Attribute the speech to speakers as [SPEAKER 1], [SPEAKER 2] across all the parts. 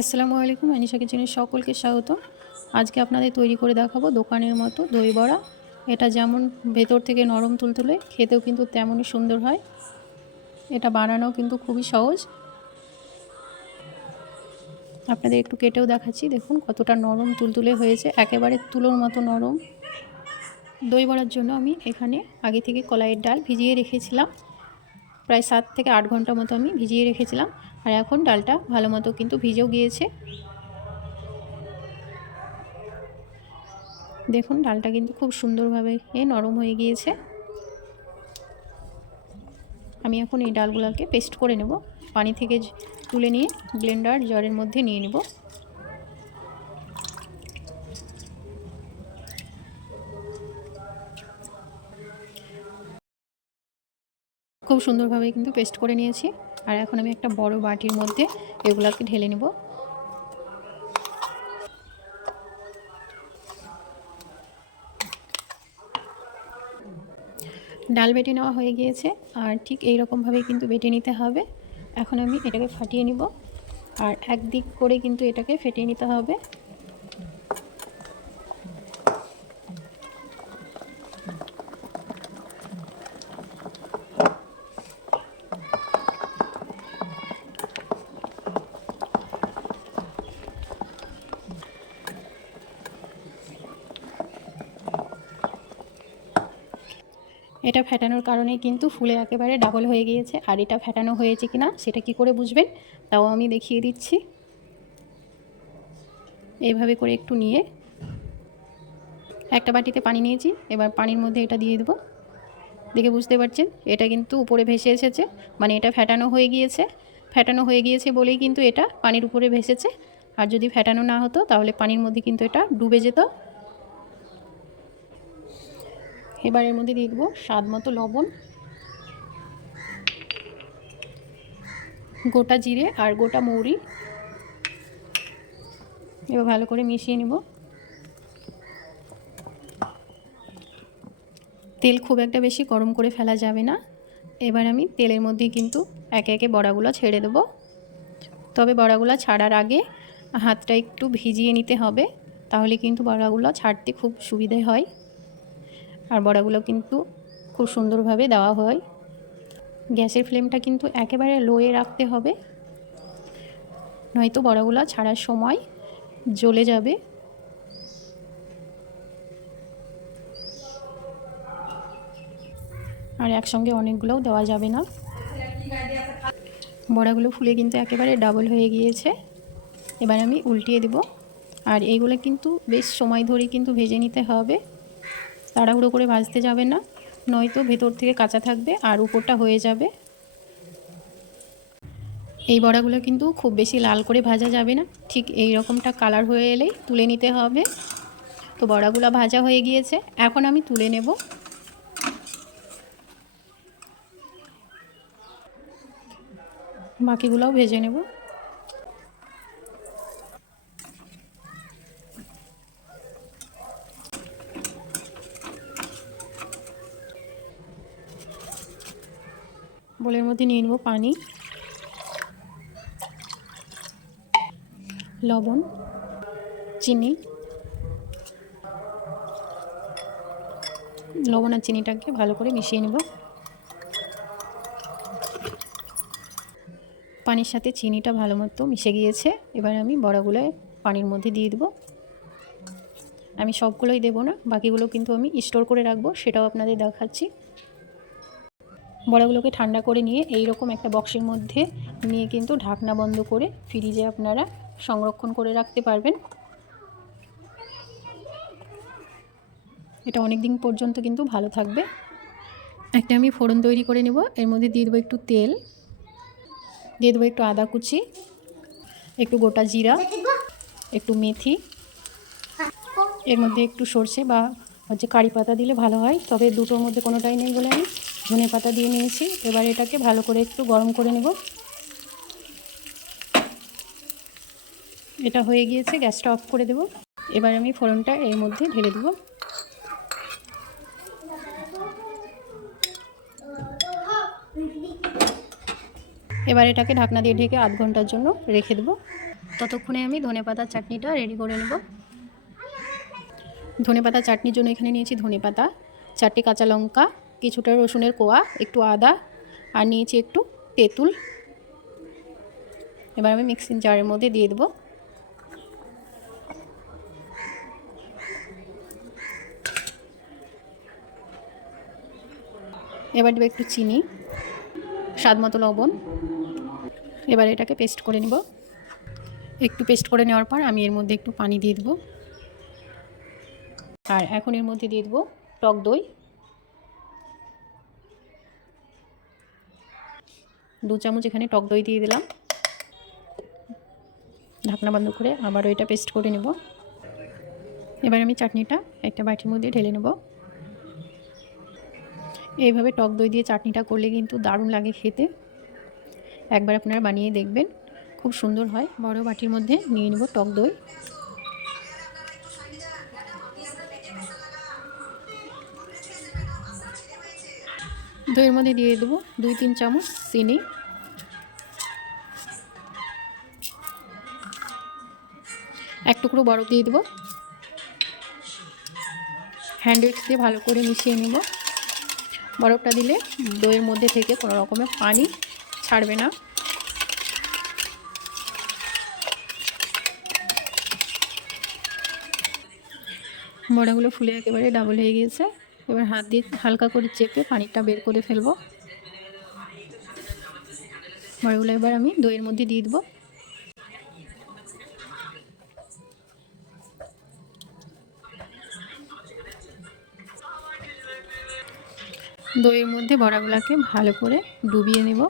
[SPEAKER 1] আসসালামু আলাইকুম, আনিশা কিচেনের সকলকে স্বাগত আজকে আপনাদের তৈরি করে দেখাবো দোকানের মতো দই বড়া। এটা যেমন ভেতর থেকে নরম তুলতুলে, খেতেও কিন্তু তেমনই সুন্দর হয়। এটা বানানো কিন্তু খুবই সহজ। আপনাদের একটু কেটেও দেখাচ্ছি, দেখুন কতটা নরম তুলতুলে হয়েছে, একেবারে তুলোর মতো নরম। দই বড়ার জন্য আমি এখানে আগে থেকে কলাইয়ের ডাল ভিজিয়ে রেখেছিলাম। প্রায় সাত থেকে আট ঘণ্টা মতো আমি ভিজিয়ে রেখেছিলাম। আর এখন ডালটা ভালো মতো কিন্তু ভিজেও গিয়েছে। দেখুন, ডালটা কিন্তু খুব সুন্দরভাবে, এ, নরম হয়ে গিয়েছে। আমি এখন এই ডালগুলোকে পেস্ট করে নেব। পানি থেকে তুলে নিয়ে ব্লেন্ডার জ্বরের মধ্যে নিয়ে নেব। খুব সুন্দরভাবে কিন্তু পেস্ট করে নিয়েছি। আর এখন আমি একটা বড় বাটির মধ্যে এগুলাকে ঢেলে নেব। ডাল বেটে নেওয়া হয়ে গিয়েছে, আর ঠিক এই রকমভাবেই কিন্তু বেটে নিতে হবে। এখন আমি এটাকে ফাটিয়ে নিব, আর একদিক করে কিন্তু এটাকে ফেটিয়ে নিতে হবে। এটা ফেটানোর কারণে কিন্তু ফুলে একেবারে ডাবল হয়ে গিয়েছে। আর এটা ফেটানো হয়েছে কিনা সেটা কি করে বুঝবেন? তাও আমি দেখিয়ে দিচ্ছি। এইভাবে করে একটু নিয়ে একটা বাটিতে পানি নিয়েছি। এবার পানির মধ্যে এটা দিয়ে দেবো। দেখে বুঝতে পারছেন? এটা কিন্তু উপরে ভেসে এসেছে। মানে এটা ফেটানো হয়ে গিয়েছে। ফেটানো হয়ে গিয়েছে বলেই কিন্তু এটা পানির উপরে ভেসেছে। আর যদি ফেটানো না হতো তাহলে পানির মধ্যে কিন্তু এটা ডুবে যেত। এবার এর মধ্যে দিয়ে দেবো স্বাদ মতো লবণ, গোটা জিরে আর গোটা মৌরি। এবার ভালো করে মিশিয়ে নেব। তেল খুব একটা বেশি গরম করে ফেলা যাবে না। এবার আমি তেলের মধ্যে কিন্তু একে একে বড়াগুলো ছেড়ে দেবো। তবে বড়াগুলো ছাড়ার আগে হাতটা একটু ভিজিয়ে নিতে হবে, তাহলে কিন্তু বড়াগুলো ছাড়তে খুব সুবিধে হয়। আর বড়াগুলো কিন্তু খুব সুন্দরভাবে দেওয়া হয়। গ্যাসের ফ্লেমটা কিন্তু একেবারে লোয়ে রাখতে হবে। নয়তো বড়াগুলো ছাড়ার সময় জ্বলে যাবে। আর একসঙ্গে অনেকগুলোও দেওয়া যাবে না। বড়াগুলো ফুলে কিন্তু একেবারে ডাবল হয়ে গিয়েছে। এবার আমি উল্টিয়ে দেব। আর এইগুলো কিন্তু বেশ সময় ধরে কিন্তু ভেজে নিতে হবে। তাড়াহুড়ো করে ভাজতে যাবে না, নয়তো ভেতর থেকে কাঁচা থাকবে আর উপরটা হয়ে যাবে। এই বড়াগুলো কিন্তু খুব বেশি লাল করে ভাজা যাবে না, ঠিক এই রকমটা কালার হয়ে এলেই তুলে নিতে হবে। তো বড়াগুলো ভাজা হয়ে গিয়েছে, এখন আমি তুলে নেব। বাকিগুলোও ভেজে নেব। বোলের মধ্যে নিয়ে নেব পানি, লবণ, চিনি, লবণ আর চিনিটাকে ভালো করে মিশিয়ে নেব। পানির সাথে চিনিটা ভালো মতো মিশে গিয়েছে, এবার আমি বড়াগুলো পানির মধ্যে দিয়ে দেবো। আমি সবগুলোই দেবো না, বাকিগুলো কিন্তু আমি স্টোর করে রাখব, সেটাও আপনাদের দেখাচ্ছি। বড়াগুলোকে ঠান্ডা করে নিয়ে এই রকম একটা বক্সের মধ্যে নিয়ে কিন্তু ঢাকনা বন্ধ করে ফ্রিজে আপনারা সংরক্ষণ করে রাখতে পারবেন। এটা অনেক দিন পর্যন্ত কিন্তু ভালো থাকবে। একটা আমি ফোড়ন তৈরি করে নেব, এর মধ্যে দিয়ে দেবো একটু তেল, দিয়ে দেবো একটু আদা কুচি, একটু গোটা জিরা, একটু মেথি, এর মধ্যে একটু সর্ষে বা হচ্ছে কারি পাতা দিলে ভালো হয়, তবে দুটোর মধ্যে কোনোটাই নেই বলে আমি। ধনে পাতা দিয়ে নিয়েছি। এবার এটাকে ভালো করে একটু গরম করে নেব। এটা হয়ে গিয়েছে, গ্যাসটা অফ করে দেব। এবার আমি ফোড়নটা এর মধ্যে ঢেলে দেব। এবার এটাকে ঢাকনা দিয়ে ঢেকে আধ ঘণ্টার জন্য রেখে দেবো। ততক্ষণে আমি ধনে পাতার চাটনিটা রেডি করে নেব। ধনে পাতা চাটনির জন্য এখানে নিয়েছি ধনে পাতা, চারটে কাঁচা লঙ্কা কিছুটা রসুনের কোয়া, একটু আদা, আর নিয়েছি একটু তেঁতুল। এবার আমি মিক্সিং জারের মধ্যে দিয়ে দেবো। এবার দেবো একটু চিনি, স্বাদ মতো লবণ। এবার এটাকে পেস্ট করে নেব। একটু পেস্ট করে নেওয়ার পর আমি এর মধ্যে একটু পানি দিয়ে দেবো। আর এখন এর মধ্যে দিয়ে দেবো টক দই। দু চামচ এখানে টক দই দিয়ে দিলাম। ঢাকনা বন্ধ করে আবারও এটা পেস্ট করে নেব। এবার আমি চাটনিটা একটা বাটির মধ্যে ঢেলে নেব। এইভাবে টক দই দিয়ে চাটনিটা করলে কিন্তু দারুণ লাগে খেতে। একবার আপনারা বানিয়ে দেখবেন। খুব সুন্দর হয়। বড় বাটির মধ্যে নিয়ে নেব টক দই। দইয়ের মধ্যে দিয়ে দেবো দুই তিন চামচ চিনি। এক টুকরো বরফ দিয়ে দেবো। হ্যান্ড উইক্স দিয়ে ভালো করে মিশিয়ে নেব। বরফটা দিলে দইয়ের মধ্যে থেকে কোনো রকমের পানি ছাড়বে না। বড়াগুলো ফুলে একেবারে ডাবল হয়ে গিয়েছে। এবার হাত দিয়ে হালকা করে চেপে পানিটা বের করে ফেলব। বড়াগুলো এবার আমি দইয়ের মধ্যে দিয়ে দেবো। দইয়ের মধ্যে বড়াগুলাকে ভালো করে ডুবিয়ে নেব।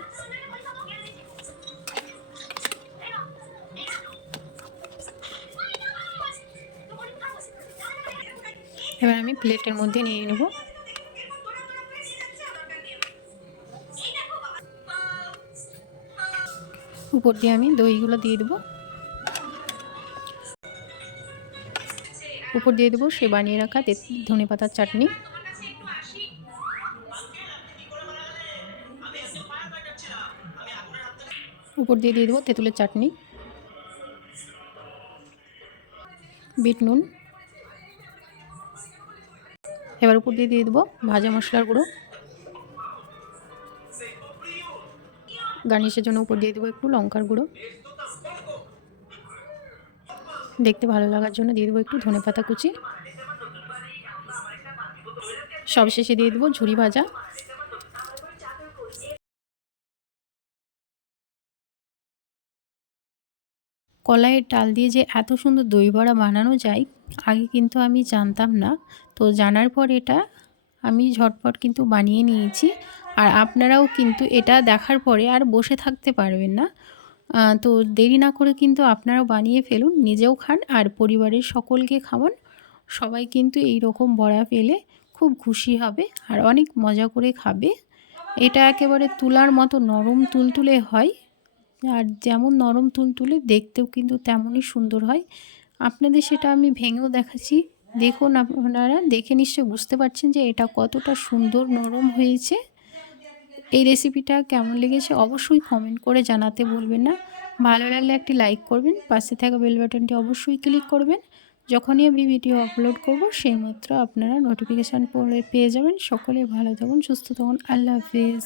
[SPEAKER 1] এবার আমি প্লেটের মধ্যে নিয়ে নেব। উপর দিয়ে আমি দইগুলো দিয়ে দেবো। উপর দিয়ে দেবো সে বানিয়ে রাখা ধনে পাতার চাটনি। উপর দিয়ে দিয়ে দেবো তেঁতুলের চাটনি। বিট নুন। এবার উপর দিয়ে দিয়ে দেবো ভাজা মশলার গুঁড়ো। গার্নিশের জন্য উপর দিয়ে দেবো একটু লঙ্কার গুঁড়ো। দেখতে ভালো লাগার জন্য দিয়ে দেবো একটু ধনে পাতা কুচি। সবশেষে দিয়ে দেবো ঝুড়ি ভাজা। কলাইয়ের ডাল দিয়ে যে এত সুন্দর দই বড়া বানানো যায়, আগে কিন্তু আমি জানতাম না। তো জানার পর এটা আমি ঝটপট কিন্তু বানিয়ে নিয়েছি। আর আপনারাও কিন্তু এটা দেখার পরে আর বসে থাকতে পারবেন না। তো দেরি না করে কিন্তু আপনারাও বানিয়ে ফেলুন, নিজেও খান আর পরিবারের সকলকে খাওয়ান। সবাই কিন্তু এই রকম বড়া পেলে খুব খুশি হবে আর অনেক মজা করে খাবে। এটা একেবারে তুলার মতো নরম তুলতুলে হয়। আর যেমন নরম তুলতুলে দেখতেও কিন্তু তেমনই সুন্দর হয়। আপনাদের সেটা আমি ভেঙেও দেখাচ্ছি। দেখুন আপনারা, দেখে নিশ্চয়ই বুঝতে পারছেন যে এটা কতটা সুন্দর নরম হয়েছে। এই রেসিপিটা কেমন লেগেছে অবশ্যই কমেন্ট করে জানাতে বলবেন না। ভালো লাগলে একটি লাইক করবেন, পাশে থাকা বেল বাটনটি অবশ্যই ক্লিক করবেন। যখনই আমি ভিডিও আপলোড করব সেই মাত্র আপনারা নোটিফিকেশান পেয়ে যাবেন। সকলে ভালো থাকুন, সুস্থ থাকুন। আল্লাহ হাফিজ।